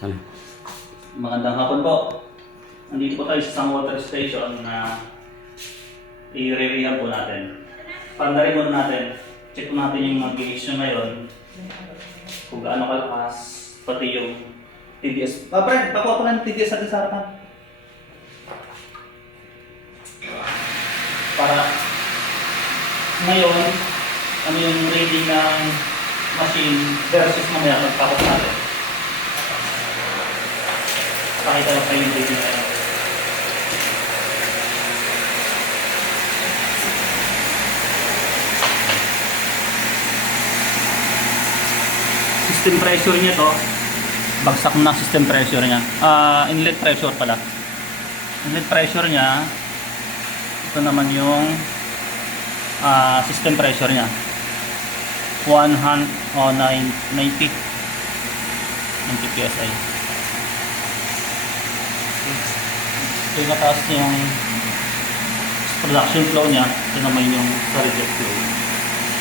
Ano? Magandang hapon po. Nandito po tayo sa isang water station na i-rehab po natin. Pandarin muna natin. Check po natin yung mga gauge nyo ngayon. Kung gaano kalakas, pati yung TDS. Ah, Brad, pakuha ko ng TDS natin sa harapan. Para ngayon, ano yung reading ng machine versus mamaya magpakot natin. Pakita lang kayo yung reading na yun. System pressure niya to, bagsak na system pressure niya. Ah, inlet pressure pala. Inlet pressure niya, ito naman yung ah, system pressure niya. 100 o 9, 90 90 psi. Yung mataas yung production flow niya. Ito naman yung sa reject flow.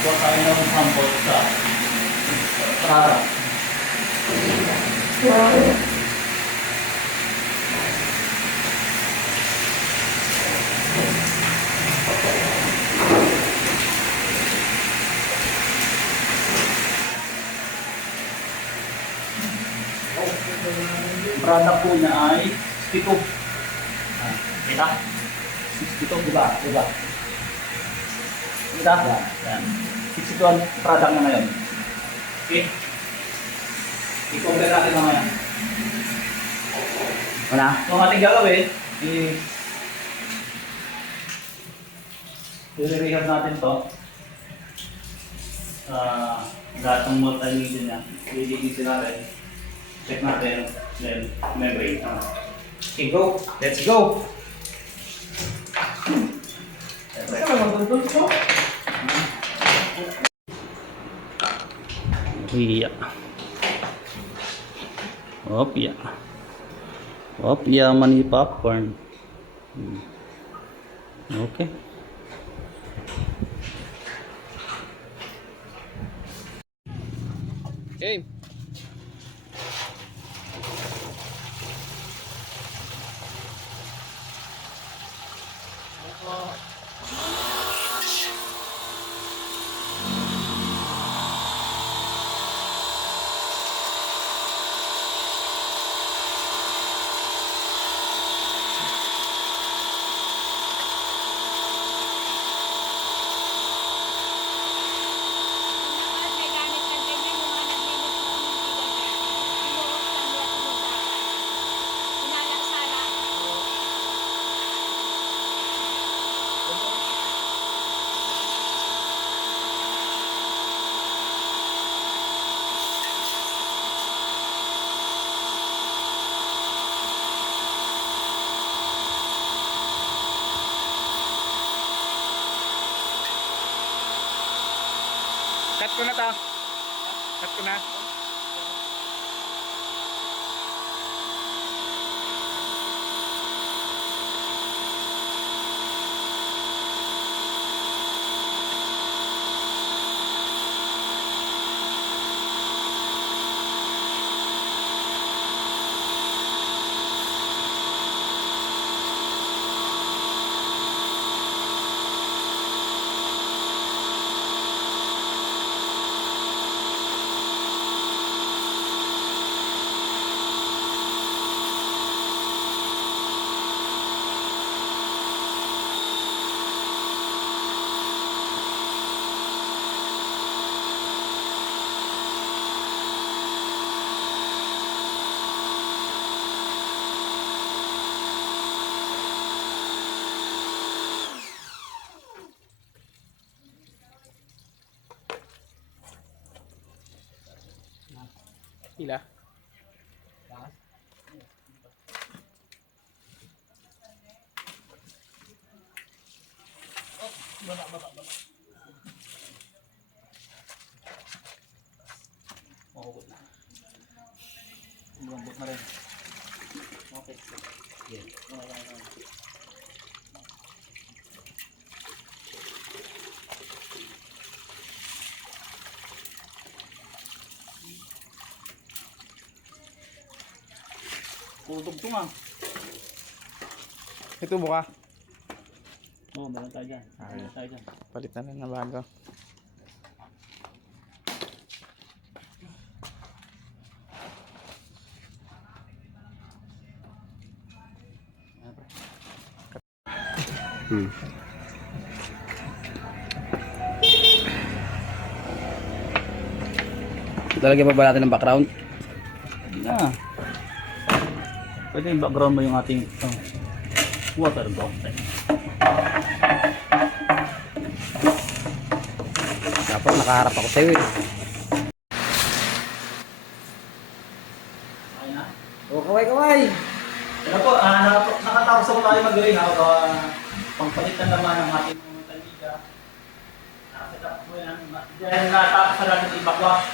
Kuha tayo ng sample sa para. Product po niya ay 62. Kita? 62, di ba? Di ba? Kita? Yan. 62 ang product niya ngayon. Okay? I-compare natin mamaya. Wala? So, ang ating gagawin is i-rehab natin to. Ah, lahat ng multimedia niya. Lilinisin natin. Check natin. Then, membrane. Okay, go. Let's go. iya. Op ya op ya mani popcorn. Hmm. oke. Okay. Cut ko na to. Cut ko na. Pila. Puro dugtong ah. Ito buka. Oo, oh, meron tayo dyan. Ah, Meron tayo dyan. Palitan na ng bago. Hmm. Lalagyan pa ba natin ng background? Hindi na. Pwede yung background mo yung ating oh, water block. Dapat nakaharap ako sa'yo eh. O, kaway, kaway! Ano po, ah, nak- nakatapos ako tayo mag-green ako uh, pangpalitan naman ng ating mga kaliga. Nakaset up ko yan. Dahil natapos na natin i-backwash.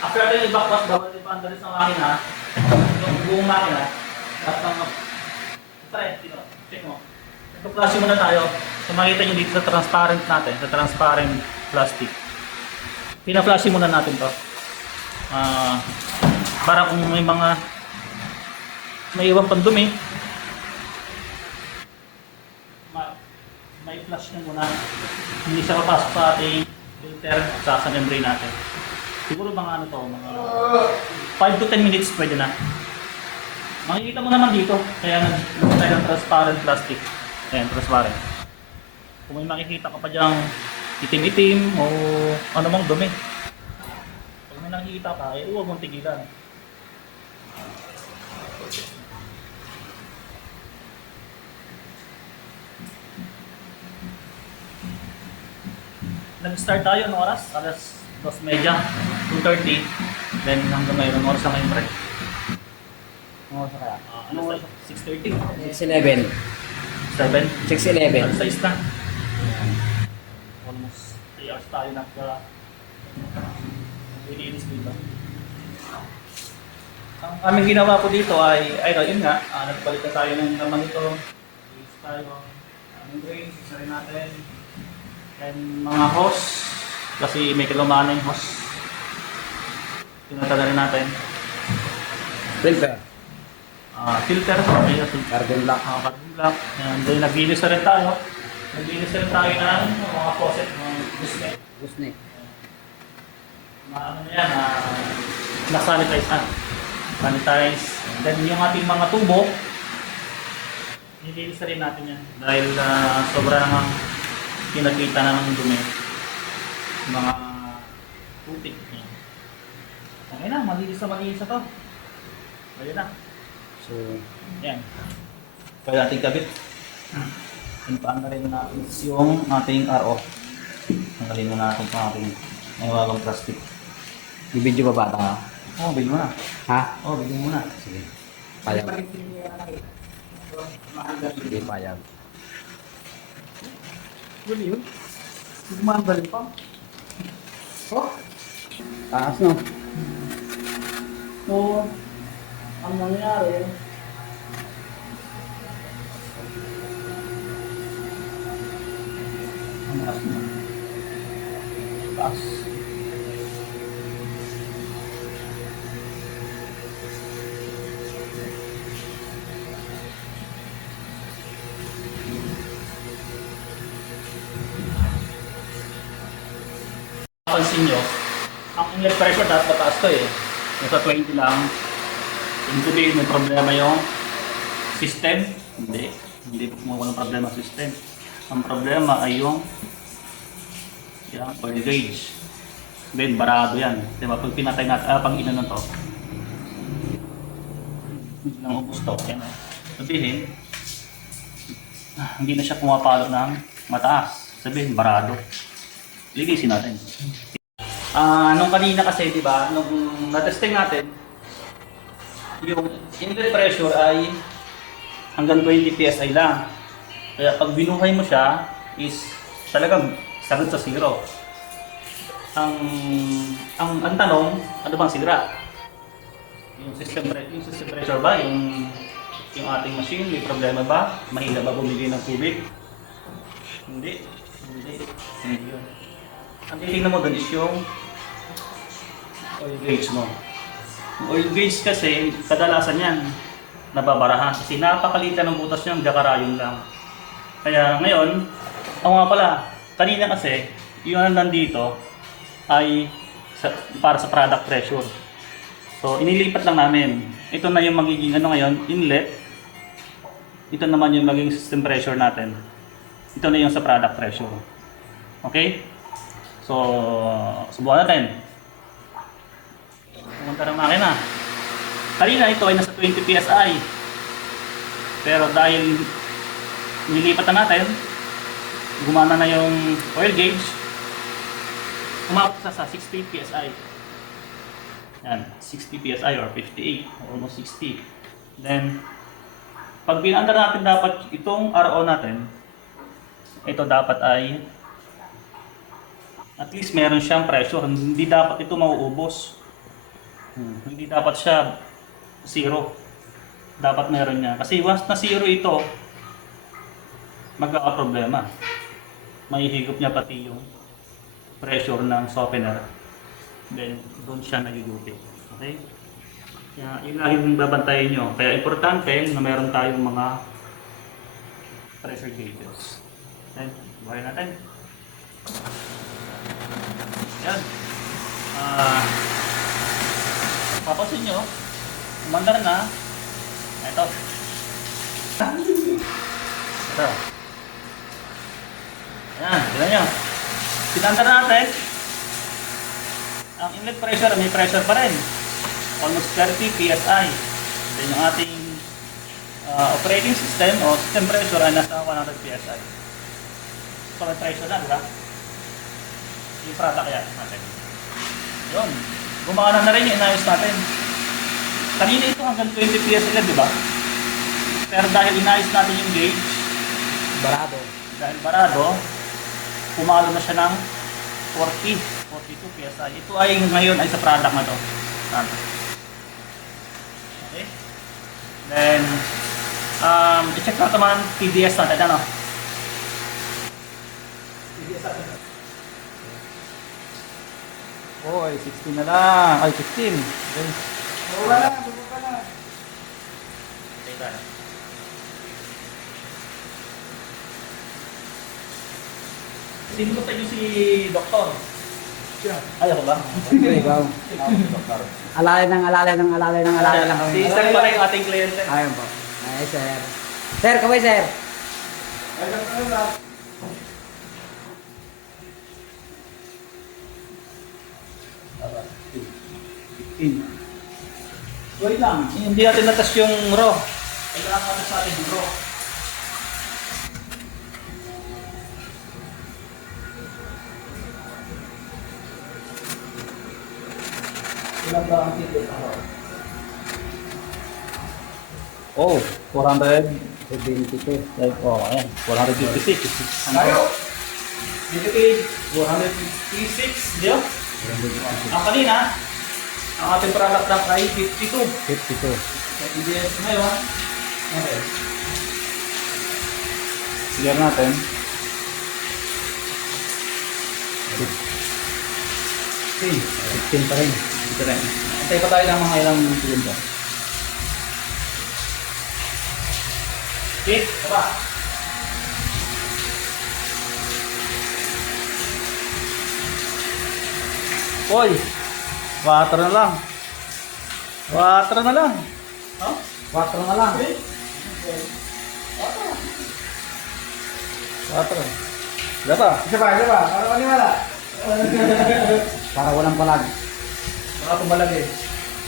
After natin i-backwash, bawal din pa sa makina. Yung buong makina. At ang try, dito, check mo. Klase muna tayo. So makita nyo dito sa transparent natin, sa transparent plastic. Pina-flashy muna natin to. Ah, para kung may mga may iwan pang dumi. Ma may flush na muna. Hindi siya papasok sa ating filter sa sa membrane natin. Siguro mga ano to, mga 5 to 10 minutes pwede na. Makikita mo naman dito, kaya nag tayo ng transparent plastic. Ayan, transparent. Kung may makikita ka pa dyang itim-itim o ano mang dumi. Pag may nakikita ka, eh huwag mong tigilan. Nag-start tayo ng oras, alas 2.30, 2.30. Then hanggang ngayon, oras na ngayon, pre? Anong oras na kaya? Ah, ano oras? 6.30? 6'11". 7? 6'11". Alas 6 na. Almost 3 hours tayo na. Kaya, Ilinis dito. Ang aming ginawa po dito ay, ay yun nga, ah, nagpalit na tayo ng naman ito. Use tayo. Aming drains, isa natin. And mga hose, kasi may kalumaan na yung hose. Tinatagal natin. Filter. Ah, filter, filter. Carbon black. Ah, carbon black. Yan, then naglinis na rin tayo. Naglinis na rin tayo ng mga faucet, mga gusmet. Gusne. Mga ano na yan, ah, na-sanitize na. Sanitize. And then yung ating mga tubo, nilinis na rin natin yan. Dahil ah, sobra namang kinakita na ng dumi. Mga putik. Okay na, malinis na malinis na to. Ayun na. So, Yan. Kaya ating kabit. Impaan na rin natin yung ating RO. Tanggalin na natin itong ating nahiwagang plastic. i-video pa ba ito? Oo, oh, bilhin mo na. Ha? Oo, oh, bilhin mo na. Sige. Payag. Sige, payag. Ano yun? Gumagal pa. Oh? Taas no? So, ang nangyari, ang taas na. Taas. Pansin nyo, ang inlet pressure dapat mataas to eh. Nasa 20 lang. Ibig sabihin may problema yung system. Hindi. Hindi po kumuha ng problema system. Ang problema ay yung yung oil gauge. Then, barado yan. Diba? Pag pinatay natin, ah, pag ina to, hindi lang ubus to. Yan. oh. Sabihin, ah, hindi na siya pumapalo ng mataas. Sabihin, barado. Linisin natin. Ah, nung kanina kasi, di ba, nung na-testing natin, yung inlet pressure ay hanggang 20 psi lang. Kaya pag binuhay mo siya, is talagang sagot sa zero. Ang ang ang tanong, ano bang sira? Yung system yung system pressure ba, yung yung ating machine, may problema ba? Mahila ba bumili ng tubig? Hindi. Hindi. Hindi yun. Ang titignan mo doon is yung oil gauge mo. Oil gauge kasi, kadalasan yan, nababarahan kasi napakalitan ng butas niya, dakarayon lang. Kaya ngayon, ako nga pala, kanina kasi, yung nandito ay sa, para sa product pressure. So, inilipat lang namin. Ito na yung magiging ano ngayon, inlet. Ito naman yung magiging system pressure natin. Ito na yung sa product pressure. Okay? So, subukan natin. Pumunta ng makina. Kanina ito ay nasa 20 PSI. Pero dahil nilipat na natin, gumana na yung oil gauge, umabot sa, sa 60 PSI. Yan, 60 PSI or 58, almost 60. Then, pag binanda natin dapat itong RO natin, ito dapat ay at least meron siyang pressure. Hindi dapat ito mauubos. Hmm, Hindi dapat siya zero. Dapat meron niya. Kasi once na zero ito, magkakaproblema. Mahihigop niya pati yung pressure ng softener. Then, doon siya nayuyuti. Okay? Kaya yun lagi yung babantayan nyo. Kaya importante na meron tayong mga pressure gauges. Then, buhay natin. Yan. Ah, papansin nyo, umandar na. Ito. Ito. Yan, tignan nyo. Pinandar natin. Ang inlet pressure, may pressure pa rin. Almost 30 PSI. Then yung ating ah, operating system o system pressure ay nasa 100 PSI. So may pressure na, di ba? Yung product kaya natin. Yun. Gumana na rin yung inayos natin. Kanina ito hanggang 20 PSI di ba? Pero dahil inayos natin yung gauge, Barado. dahil barado, pumalo na siya ng 40, 42 PSI. Ito ay ngayon ay sa product na to. Okay? Then, um, i-check natin naman TDS natin, ano? TDS natin. Oy, 16 na lang. Ay, 15. Okay. Wala na, subukan na. Okay tayo. Sino sa inyo si Doktor? Ay, ako ba? Okay, ikaw. Ako si Doktor. Alalay ng alalay ng alalay ng alalay lang kami. Si Sir pala yung ating kliyente. Ayun po. Ay, sir. Sir, kaway, sir. Ay, ano na. Wait lang, hindi natin natas yung raw. Kailangan natin sa atin yung raw. Ilan ba ang ticket ako? Oh, 400. 72. Like, oh, ayan. 456. Tayo. Ticket 456, di ba? Ang kanina, ang ating product rank ay 52. 52. Sa EBS ngayon, okay. Sigyan natin. 16 pa rin. Ito rin. Antay pa tayo ng mga ilang segundo. Okay, baba. Hoy! 4 na lang. 4 na lang. Oh? 4 na lang. 4. Gata. Isa pa, isa pa. Para maniwala. Para walang palag. Mga tumalag eh.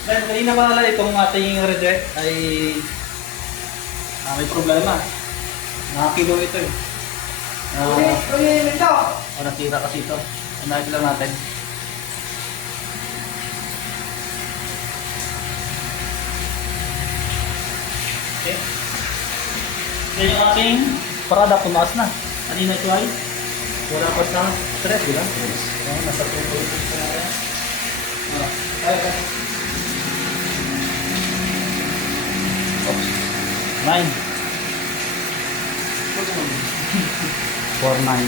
Dahil kanina pa nala itong ating reject ay ah, may problema. Nakakilo ito eh. Uli, Uh, uli, ito. o nasira kasi ito. Unahin lang natin. Yan yung ating product tumaas na. Kanina ito ay wala pa sa stress, di ba? Yes. Oh, nasa 2.6 na yan. Ah, ay, ay. Oops. Nine. 49.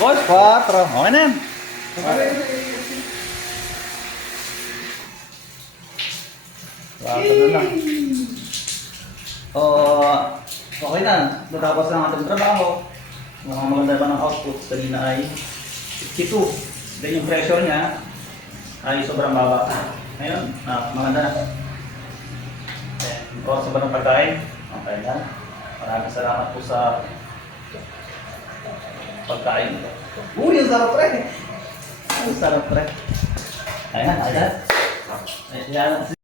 Boss, 4. Okay na yan. Baka na lang. Oo, okay na. Natapos na ang ating trabaho. Mukhang maganda pa ng output. Kanina ay 62. Then yung pressure niya ay sobrang baba. Ngayon, ah, maganda na. Then, oras ba ng pagkain? Okay na. Maraming salamat po sa pagkain. Uy, ang sarap pre! Ang sarap pre. Ayan, ayan. Ayan.